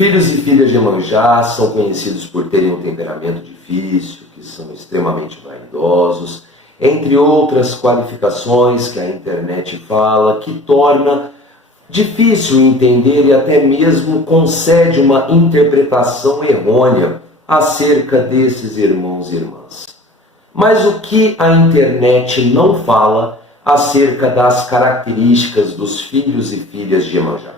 Filhos e filhas de Iemanjá são conhecidos por terem um temperamento difícil, que são extremamente vaidosos, entre outras qualificações que a internet fala, que torna difícil entender e até mesmo concede uma interpretação errônea acerca desses irmãos e irmãs. Mas o que a internet não fala acerca das características dos filhos e filhas de Iemanjá?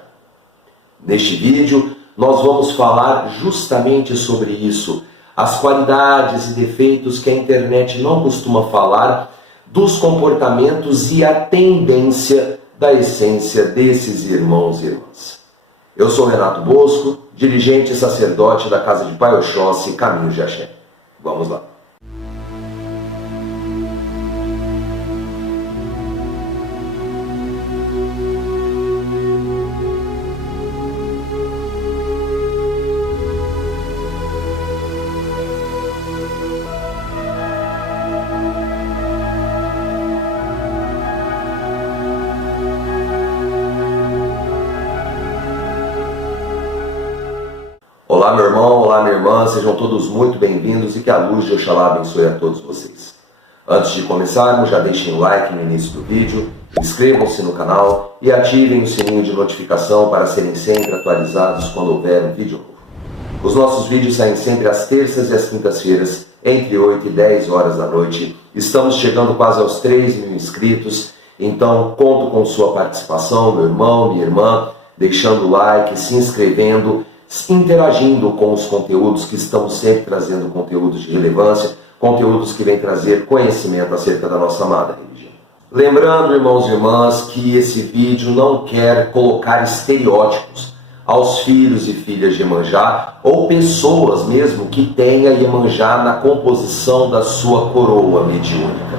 Neste vídeo, nós vamos falar justamente sobre isso, as qualidades e defeitos que a internet não costuma falar, dos comportamentos e a tendência da essência desses irmãos e irmãs. Eu sou Renato Bosco, dirigente e sacerdote da Casa de Pai Oxóssi, Caminhos de Axé. Vamos lá. Olá meu irmão, olá minha irmã, sejam todos muito bem-vindos e que a luz de Oxalá abençoe a todos vocês. Antes de começarmos, já deixem o like no início do vídeo, inscrevam-se no canal e ativem o sininho de notificação para serem sempre atualizados quando houver um vídeo novo. Os nossos vídeos saem sempre às terças e às quintas-feiras, entre 8 e 10 horas da noite. Estamos chegando quase aos 3.000 inscritos, então conto com sua participação, meu irmão, minha irmã, deixando o like, se inscrevendo, interagindo com os conteúdos que estamos sempre trazendo, conteúdos de relevância, conteúdos que vêm trazer conhecimento acerca da nossa amada religião. Lembrando, irmãos e irmãs, que esse vídeo não quer colocar estereótipos aos filhos e filhas de Iemanjá, ou pessoas mesmo que tenham Iemanjá na composição da sua coroa mediúnica.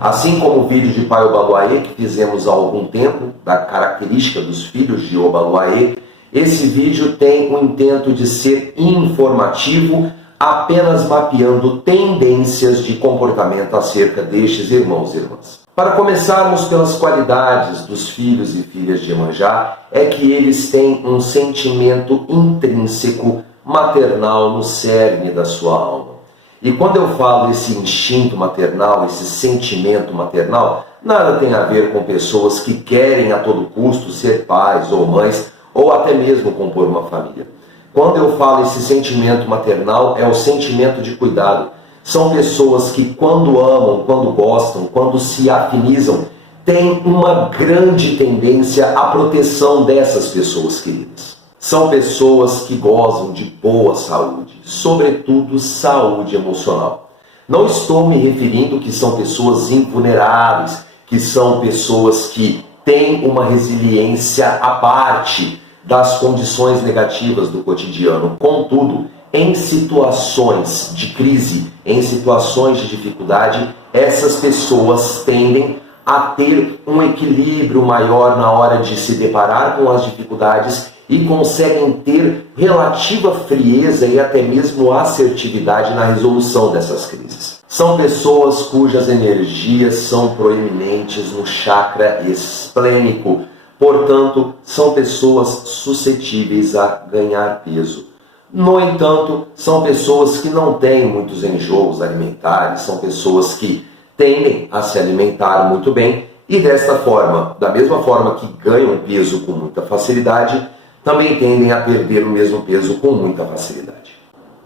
Assim como o vídeo de Pai Obaluayê, que fizemos há algum tempo, da característica dos filhos de Obaluayê, esse vídeo tem o intento de ser informativo, apenas mapeando tendências de comportamento acerca destes irmãos e irmãs. Para começarmos pelas qualidades dos filhos e filhas de Iemanjá, é que eles têm um sentimento intrínseco maternal no cerne da sua alma. E quando eu falo esse instinto maternal, esse sentimento maternal, nada tem a ver com pessoas que querem a todo custo ser pais ou mães, ou até mesmo compor uma família. Quando eu falo esse sentimento maternal, é o sentimento de cuidado. São pessoas que quando amam, quando gostam, quando se afinizam, têm uma grande tendência à proteção dessas pessoas queridas. São pessoas que gozam de boa saúde, sobretudo saúde emocional. Não estou me referindo que são pessoas invulneráveis, que são pessoas que têm uma resiliência à parte das condições negativas do cotidiano. Contudo, em situações de crise, em situações de dificuldade, essas pessoas tendem a ter um equilíbrio maior na hora de se deparar com as dificuldades e conseguem ter relativa frieza e até mesmo assertividade na resolução dessas crises. São pessoas cujas energias são proeminentes no chakra esplênico. Portanto, são pessoas suscetíveis a ganhar peso. No entanto, são pessoas que não têm muitos enjoos alimentares, são pessoas que tendem a se alimentar muito bem e desta forma, da mesma forma que ganham peso com muita facilidade, também tendem a perder o mesmo peso com muita facilidade.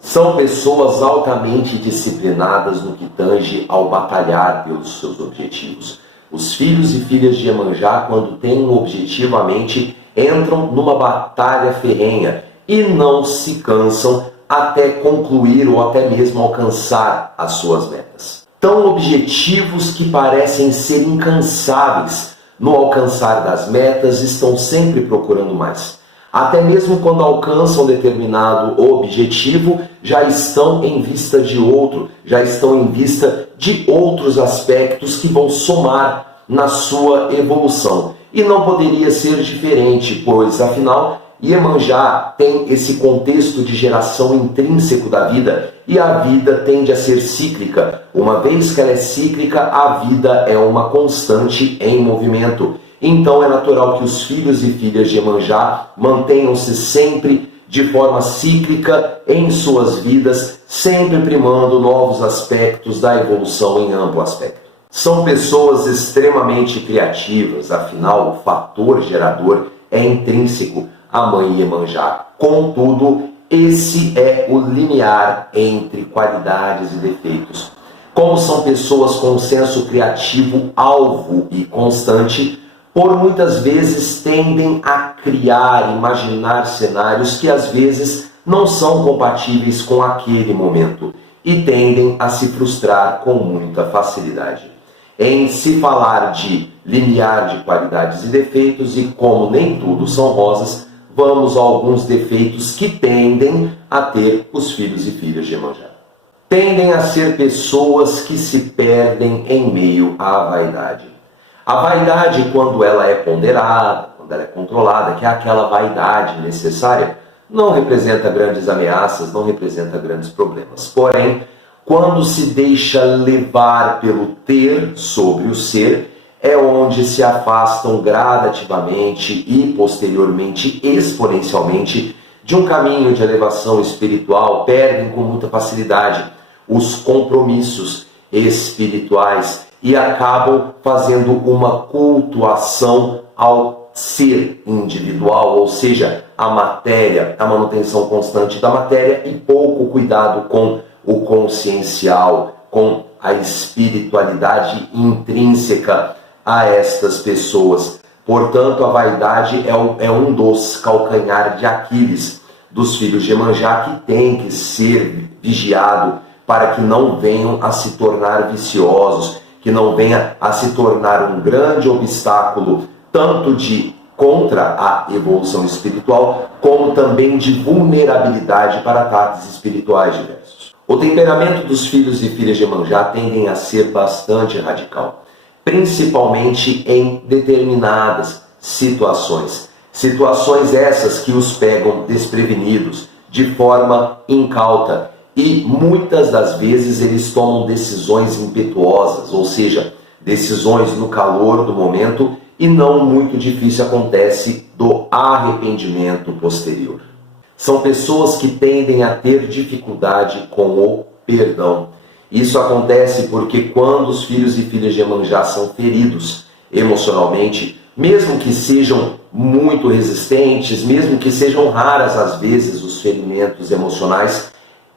São pessoas altamente disciplinadas no que tange ao batalhar pelos seus objetivos. Os filhos e filhas de Iemanjá, quando têm um objetivo à mente, entram numa batalha ferrenha e não se cansam até concluir ou até mesmo alcançar as suas metas. Tão objetivos que parecem ser incansáveis no alcançar das metas, estão sempre procurando mais. Até mesmo quando alcançam determinado objetivo, já estão em vista de outro, já estão em vista de outros aspectos que vão somar na sua evolução. E não poderia ser diferente, pois, afinal, Iemanjá tem esse contexto de geração intrínseco da vida, e a vida tende a ser cíclica. Uma vez que ela é cíclica, a vida é uma constante em movimento. Então é natural que os filhos e filhas de Iemanjá mantenham-se sempre de forma cíclica em suas vidas, sempre primando novos aspectos da evolução em amplo aspecto. São pessoas extremamente criativas, afinal o fator gerador é intrínseco à Mãe Iemanjá. Contudo, esse é o limiar entre qualidades e defeitos. Como são pessoas com um senso criativo alvo e constante, por muitas vezes tendem a criar, imaginar cenários que às vezes não são compatíveis com aquele momento e tendem a se frustrar com muita facilidade. Em se falar de limiar de qualidades e defeitos, e como nem tudo são rosas, vamos a alguns defeitos que tendem a ter os filhos e filhas de Iemanjá. Tendem a ser pessoas que se perdem em meio à vaidade. A vaidade, quando ela é ponderada, quando ela é controlada, que é aquela vaidade necessária, não representa grandes ameaças, não representa grandes problemas. Porém, quando se deixa levar pelo ter sobre o ser, é onde se afastam gradativamente e posteriormente, exponencialmente, de um caminho de elevação espiritual, perdem com muita facilidade os compromissos espirituais e acabam fazendo uma cultuação ao ser individual, ou seja, a matéria, a manutenção constante da matéria e pouco cuidado com o consciencial, com a espiritualidade intrínseca a estas pessoas. Portanto, a vaidade é um dos calcanhar de Aquiles dos filhos de Iemanjá, que tem que ser vigiado para que não venham a se tornar viciosos, que não venha a se tornar um grande obstáculo, tanto contra a evolução espiritual, como também de vulnerabilidade para ataques espirituais diversos. O temperamento dos filhos e filhas de Iemanjá tendem a ser bastante radical, principalmente em determinadas situações. Situações essas que os pegam desprevenidos, de forma incauta, e muitas das vezes eles tomam decisões impetuosas, ou seja, decisões no calor do momento, e não muito difícil acontece do arrependimento posterior. São pessoas que tendem a ter dificuldade com o perdão. Isso acontece porque quando os filhos e filhas de Iemanjá são feridos emocionalmente, mesmo que sejam muito resistentes, mesmo que sejam raras às vezes os ferimentos emocionais,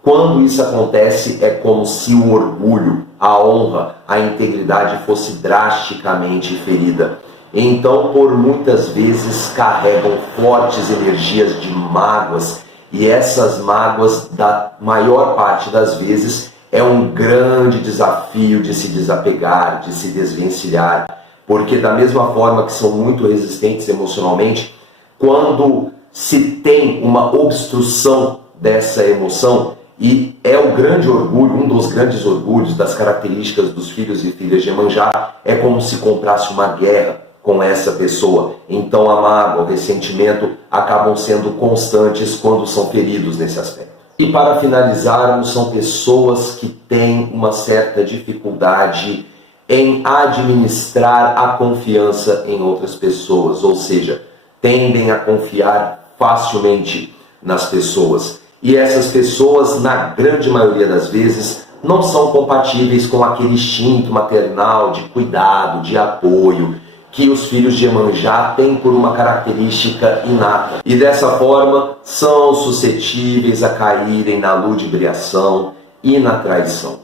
quando isso acontece é como se o orgulho, a honra, a integridade fosse drasticamente ferida. Então, por muitas vezes carregam fortes energias de mágoas, e essas mágoas, da maior parte das vezes, é um grande desafio de se desapegar, de se desvencilhar, porque da mesma forma que são muito resistentes emocionalmente, quando se tem uma obstrução dessa emoção, e é o grande orgulho, um dos grandes orgulhos das características dos filhos e filhas de Iemanjá, é como se comprasse uma guerra com essa pessoa. Então a mágoa, o ressentimento acabam sendo constantes quando são feridos nesse aspecto. E para finalizarmos, são pessoas que têm uma certa dificuldade em administrar a confiança em outras pessoas, ou seja, tendem a confiar facilmente nas pessoas. E essas pessoas, na grande maioria das vezes, não são compatíveis com aquele instinto maternal de cuidado, de apoio, que os filhos de Iemanjá têm por uma característica inata. E dessa forma, são suscetíveis a caírem na ludibriação e na traição.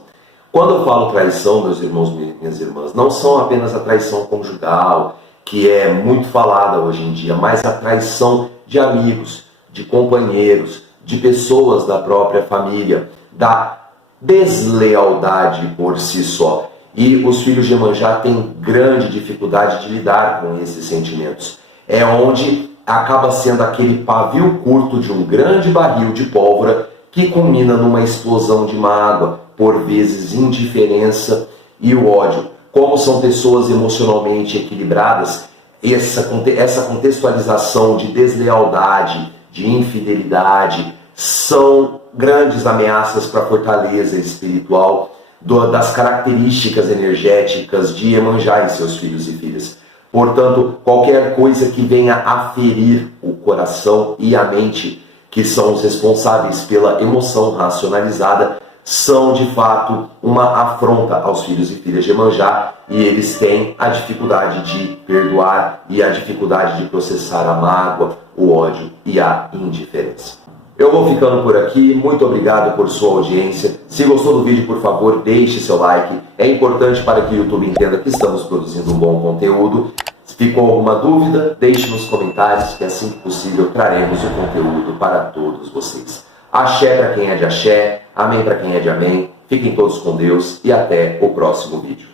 Quando eu falo traição, meus irmãos e minhas irmãs, não são apenas a traição conjugal, que é muito falada hoje em dia, mas a traição de amigos, de companheiros, de pessoas da própria família, da deslealdade por si só. E os filhos de Iemanjá têm grande dificuldade de lidar com esses sentimentos. É onde acaba sendo aquele pavio curto de um grande barril de pólvora que culmina numa explosão de mágoa, por vezes indiferença e o ódio. Como são pessoas emocionalmente equilibradas, essa contextualização de deslealdade, de infidelidade, são grandes ameaças para a fortaleza espiritual das características energéticas de Iemanjá e seus filhos e filhas. Portanto, qualquer coisa que venha a ferir o coração e a mente que são os responsáveis pela emoção racionalizada, são de fato uma afronta aos filhos e filhas de Iemanjá, e eles têm a dificuldade de perdoar e a dificuldade de processar a mágoa, o ódio e a indiferença. Eu vou ficando por aqui, muito obrigado por sua audiência. Se gostou do vídeo, por favor, deixe seu like. É importante para que o YouTube entenda que estamos produzindo um bom conteúdo. Se ficou alguma dúvida, deixe nos comentários que assim que possível traremos o conteúdo para todos vocês. Axé para quem é de axé, amém para quem é de amém. Fiquem todos com Deus e até o próximo vídeo.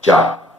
Tchau!